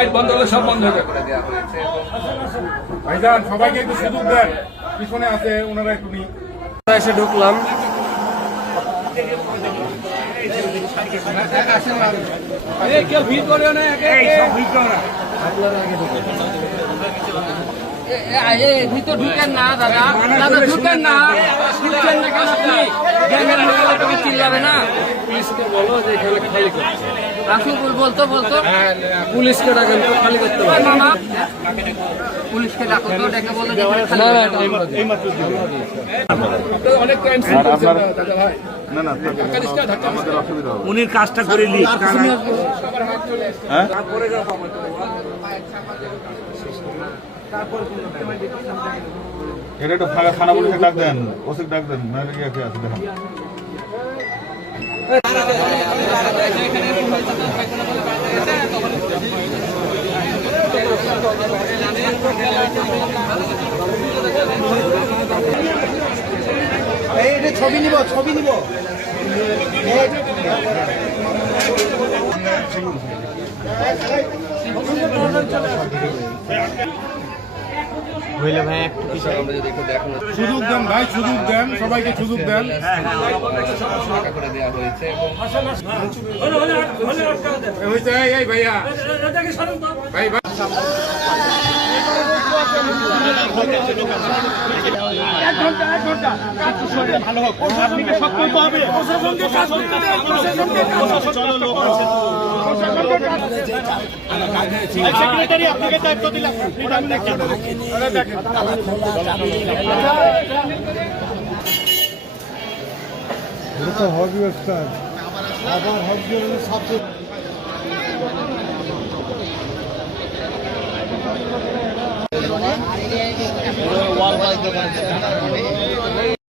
Light বন্ধ হলে সব বন্ধ হয়ে যাবে। ভাইজান সবাইকে একটু সুযোগ দেন, পিছনে আছে ওনারা একটু নিন। এসে ঢুকলাম, কেউ ভিড় করেও না, আপনারা আগে ঢুকেন। ভিতর ঢুকেন না দাদা, দাদা ঢুকেন না, ঢুকছেন না কেন আপনি? গ্যাংয়ের লোকেরা তোকে চিল্লাবে না? পুলিশকে বলো যে এখানে খালি করছে। আসুন বলতো বলতো পুলিশকে ডাকেন তো খালি করতে পারে। মামা পুলিশকে ডাকো তো, ডেকে বলো যে এখানে খালি না না, করতে হবে। আপনারা অনেক ক্রাইম সিন করছেন দাদা ভাই। না না, আমাদের অসুবিধা হবে। উনির কাজটা করে নি এটা একটু ফাঁকা থানা পুলিশে ডাক দেন, ওসিক ডাক দেন, নাহলে কি আছে দেখেন। ছবি নিব হইলে ভাই একটু পিছনে আমরা যদি একটু দেখুন। সুযোগ দেন ভাই, সুযোগ দেন, সবাইকে সুযোগ দেন। হয়েছে এই ভাইয়া, ভাই ভাই ভালো হোক, প্রশাসনকে সব করতে হবে, প্রশাসনকে কাজ করতে হবে, সেক্রেটারি আপনাকে দায়িত্ব দিলাম, ওয়াল